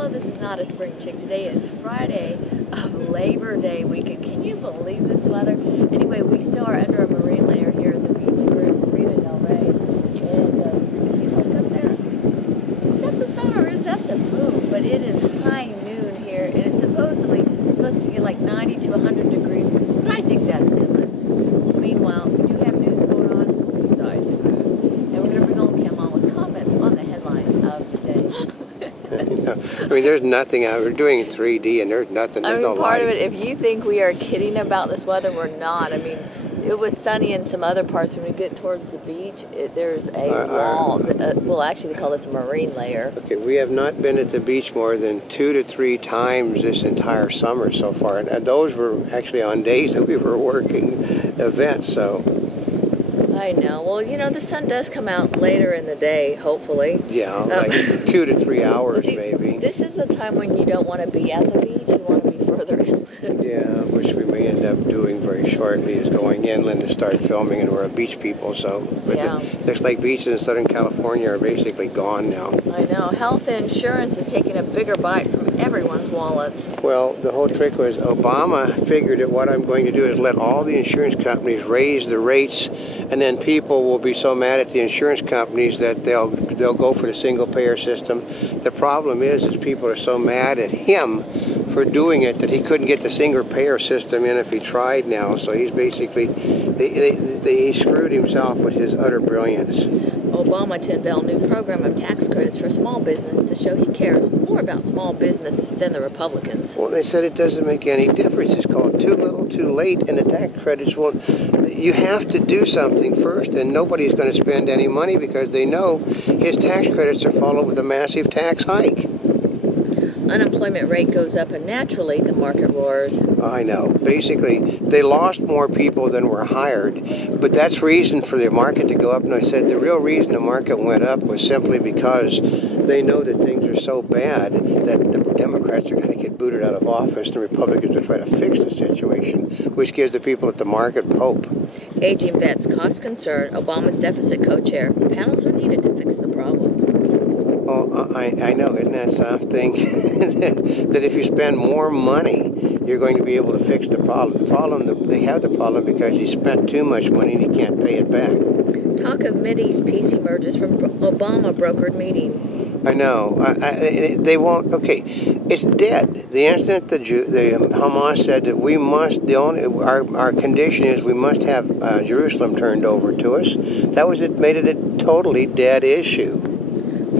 hello, this is not a spring chick. Today is Friday of Labor Day weekend. Can you believe this weather? Anyway, we still are under a marine layer here at the beach. We're in Marina del Rey. And if you look up there, is that the sun or is that the moon? But it is high noon here, and it's supposed to get like 90 to 100 degrees. But I think that's inland. Meanwhile, we do have news going on besides food. And we're going to bring Oldecam on with comments on the headlines of today. I mean, there's nothing out. We're doing 3D, and there's nothing. There's no part light. of it, if you think we are kidding about this weather, we're not. I mean, it was sunny in some other parts. When we get towards the beach, there's a wall. Well, actually, they call this a marine layer. Okay, we have not been at the beach more than 2 to 3 times this entire summer so far, and those were actually on days that we were working events. So. I know. Well, you know, the sun does come out later in the day, hopefully. Yeah, like 2 to 3 hours, see, maybe. This is the time when you don't want to be at the beach. You want to be further inland. Yeah, which we may end up doing very shortly is going inland to start filming, and we're a beach people, so. But yeah. Looks like beaches in Southern California are basically gone now. I know. Health insurance is taking a bigger bite from everyone's wallets. Well, the whole trick was Obama figured that what I'm going to do is let all the insurance companies raise the rates, and then people will be so mad at the insurance companies that they'll go for the single payer system. The problem is people are so mad at him for doing it that he couldn't get the single payer system in if he tried now. So he's basically he screwed himself with his utter brilliance. Obama to unveil a new program of tax credits for small business to show he cares more about small business than the Republicans. Well, they said it doesn't make any difference. It's called too little, too late, and the tax credits won't. You have to do something first, and nobody's going to spend any money because they know his tax credits are followed with a massive tax hike. Unemployment rate goes up, and naturally the market roars. I know. Basically, they lost more people than were hired, but that's reason for the market to go up. And I said the real reason the market went up was simply because they know that things are so bad that the Democrats are going to get booted out of office, and the Republicans are trying to fix the situation, which gives the people at the market hope. Aging vets cause concern. Obama's deficit co-chair. Panels are needed to fix the problems. Oh, I know. Isn't that something? that if you spend more money, you're going to be able to fix the problem. They have the problem because you spent too much money and you can't pay it back. Talk of Mideast peace emerges from Obama brokered meeting. I know. They won't. Okay, it's dead. The instant the Hamas said that we must, our condition is we must have Jerusalem turned over to us. That was it. Made it a totally dead issue.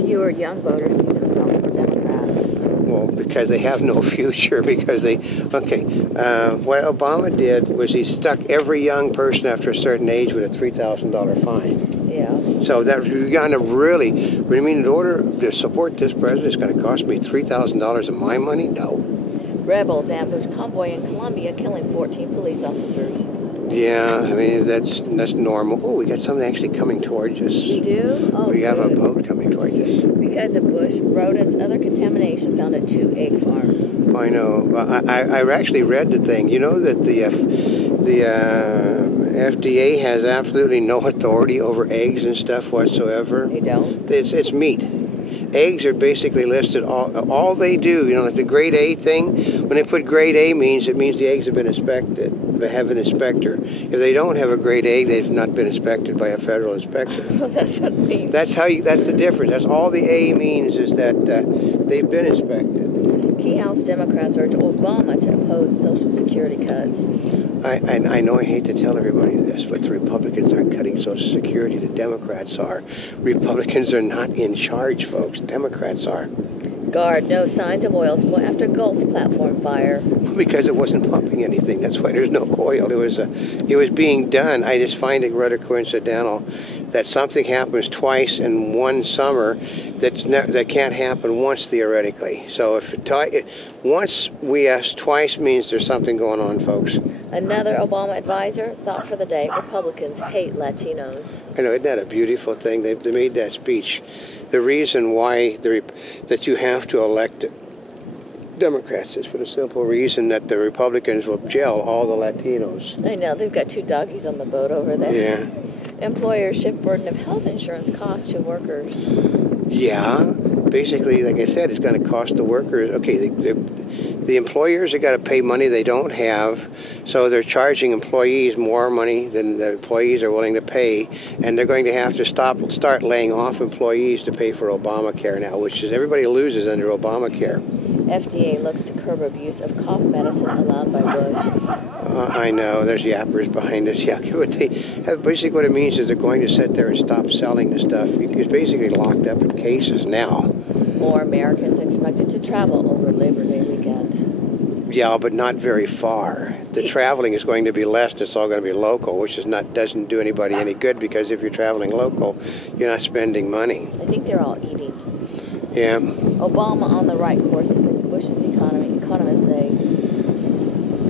Fewer young voters see themselves as Democrats. Well, because they have no future. Because what Obama did was he stuck every young person after a certain age with a $3,000 fine. Yeah. So that you're going to really, I mean, in order to support this president, it's going to cost me $3,000 of my money? No. Rebels ambush convoy in Colombia, killing 14 police officers. Yeah, I mean, that's normal. Oh, we got something actually coming towards us. We do? Oh, we have good. a boat coming towards us. Because of bush, rodents, other contamination found at 2 egg farms. I know. I actually read the thing. You know that the FDA has absolutely no authority over eggs and stuff whatsoever. They don't? It's meat. Eggs are basically listed, all they do, you know, like the grade A thing, when they put grade A it means the eggs have been inspected, they have an inspector. If they don't have a grade A, they've not been inspected by a federal inspector. That's what it means. That's the difference. That's all the A means is that they've been inspected. Key House Democrats urge Obama to oppose Social Security cuts. I know I hate to tell everybody this, but the Republicans aren't cutting Social Security. The Democrats are. Republicans are not in charge, folks. Democrats are. Guard, no signs of oil spill after Gulf platform fire. Because it wasn't pumping anything. That's why there's no oil. It was being done. I just find it rather coincidental that something happens twice in one summer that can't happen once theoretically. So if once we ask twice means there's something going on, folks. Another Obama advisor, thought for the day, Republicans hate Latinos. I know, isn't that a beautiful thing? They made that speech. The reason why that you have to elect Democrats is for the simple reason that the Republicans will jail all the Latinos. I know, they've got 2 doggies on the boat over there. Yeah. Employers shift burden of health insurance costs to workers. Yeah, basically, like I said, it's going to cost the workers. Okay, the employers have got to pay money they don't have, so they're charging employees more money than the employees are willing to pay, and they're going to have to start laying off employees to pay for Obamacare now, which is everybody loses under Obamacare. FDA looks to curb abuse of cough medicine allowed by Bush. I know, there's yappers behind us. Yeah, but basically what it means is they're going to sit there and stop selling the stuff. It's basically locked up in cases now. More Americans expected to travel over Labor Day weekend. Yeah, but not very far. The traveling is going to be less. It's all going to be local, which doesn't do anybody any good, because if you're traveling local, you're not spending money. I think they're all eating. Yeah. Obama on the right course to fix Bush's economy, economists say.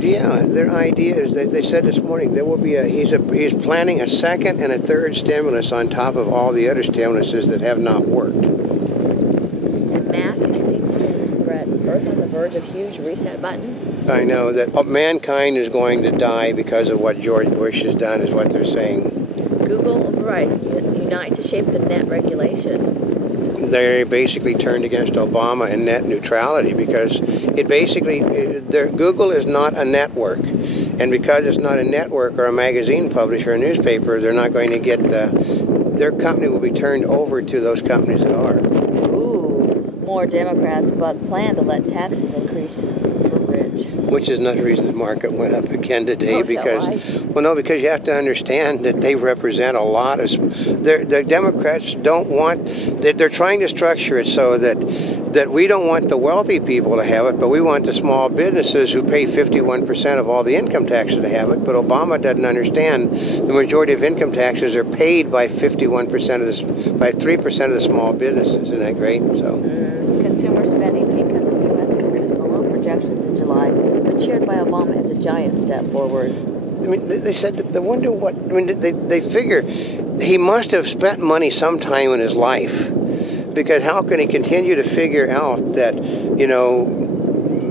Yeah, their idea is that they said this morning there will be he's planning a second and a third stimulus on top of all the other stimuluses that have not worked. And mass extinction threat, Earth on the verge of huge reset button. I know that mankind is going to die because of what George Bush has done, is what they're saying. Google and Verizon unite to shape the net regulation. They basically turned against Obama and net neutrality, because it basically, Google is not a network. And because it's not a network or a magazine publisher or a newspaper, they're not going to get their company will be turned over to those companies that are. Ooh, more Democrats but plan to let taxes increase for rich. Which is another reason the market went up again today, because, well, no, because you have to understand that they represent a lot of, the Democrats don't want, they're trying to structure it so that we don't want the wealthy people to have it, but we want the small businesses who pay 51% of all the income taxes to have it. But Obama doesn't understand the majority of income taxes are paid by 51% of this, by 3% of the small businesses. Isn't that great? So. Consumer spending incomes in the U.S. increased below projections in July, but cheered by Obama as a giant step forward. I mean, they said, they wonder what, I mean, they figure he must have spent money sometime in his life, because how can he continue to figure out that, you know,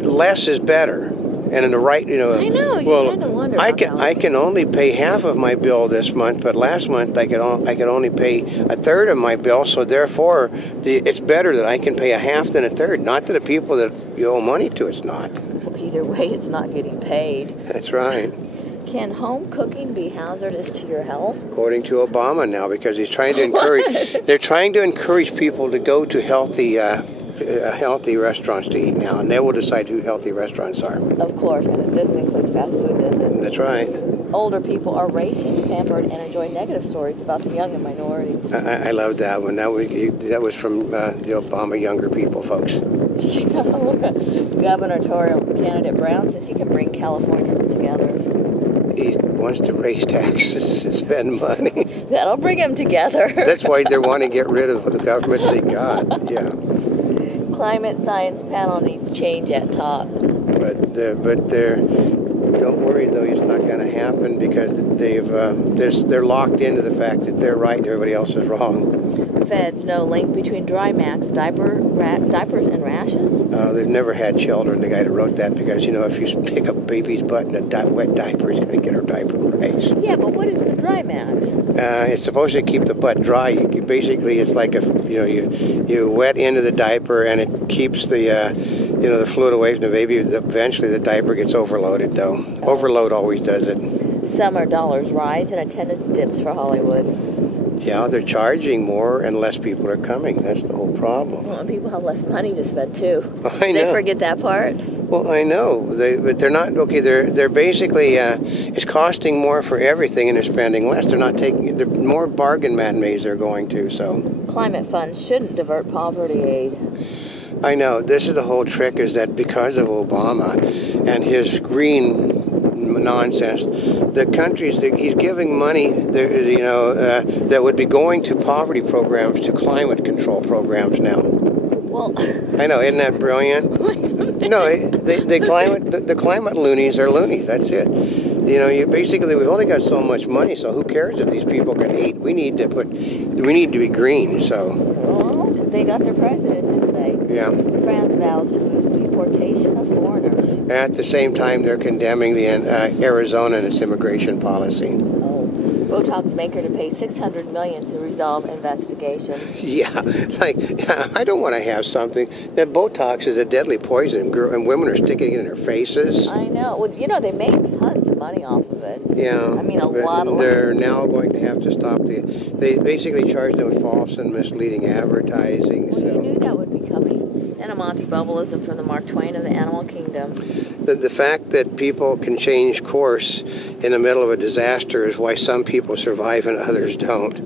less is better? And in the right, you know, I know, you kind of wonder I can only pay half of my bill this month, but last month I could only pay a third of my bill, so therefore it's better that I can pay a half than a third. Not to the people that you owe money to, it's not. Well, either way, it's not getting paid. That's right. Can home cooking be hazardous to your health? According to Obama now, because he's trying to encourage, they're trying to encourage people to go to healthy restaurants to eat now, and they will decide who healthy restaurants are. Of course, and it doesn't include fast food, does it? That's right. Older people are racing, pampered, and enjoy negative stories about the young and minorities. I love that one. That was from the Obama younger people, folks. Gubernatorial candidate Brown says he can bring Californians together. He wants to raise taxes and spend money. That'll bring them together. That's why they want to get rid of the government they got. Yeah. Climate science panel needs change at top. But don't worry though, it's not going to happen, because they're locked into the fact that they're right and everybody else is wrong. Feds no link between dry max, diapers, and rashes. They've never had children. The guy that wrote that, because you know, if you pick up a baby's butt in a wet diaper, it's going to get her diaper rash. Yeah, but what is the dry max? It's supposed to keep the butt dry. Basically, it's like you wet into the diaper, and it keeps the fluid away from the baby. Eventually, the diaper gets overloaded, though. Overload always does it. Summer dollars rise and attendance dips for Hollywood. Yeah, they're charging more and less people are coming. That's the whole problem. Well, and people have less money to spend too. I know. They forget that part. Well, I know. But they're not, okay, they're basically, it's costing more for everything and they're spending less. They're more bargain matinees they're going to, so. Climate funds shouldn't divert poverty aid. I know. This is the whole trick, is that because of Obama and his green nonsense, the countries that he's giving money, that would be going to poverty programs, to climate control programs now. Well, I know, isn't that brilliant? No, the climate loonies are loonies. That's it. You know, basically we've only got so much money, so who cares if these people can eat? We need to be green. So. Well, they got their president, didn't they? Yeah. France vows to boost deportation of foreigners. At the same time, they're condemning the Arizona and its immigration policy. Oh. Botox maker to pay $600 million to resolve investigation. Yeah, like, I don't want to have something. That Botox is a deadly poison, and women are sticking it in their faces. I know. Well, you know, they made tons of money off of it. Yeah. I mean, a lot of they're now going to have to stop they basically charge them with false and misleading advertising. Well, so. you knew that would be coming. And a Monty Bubbleism from the Mark Twain of the Animal Kingdom. The fact that people can change course in the middle of a disaster is why some people survive and others don't.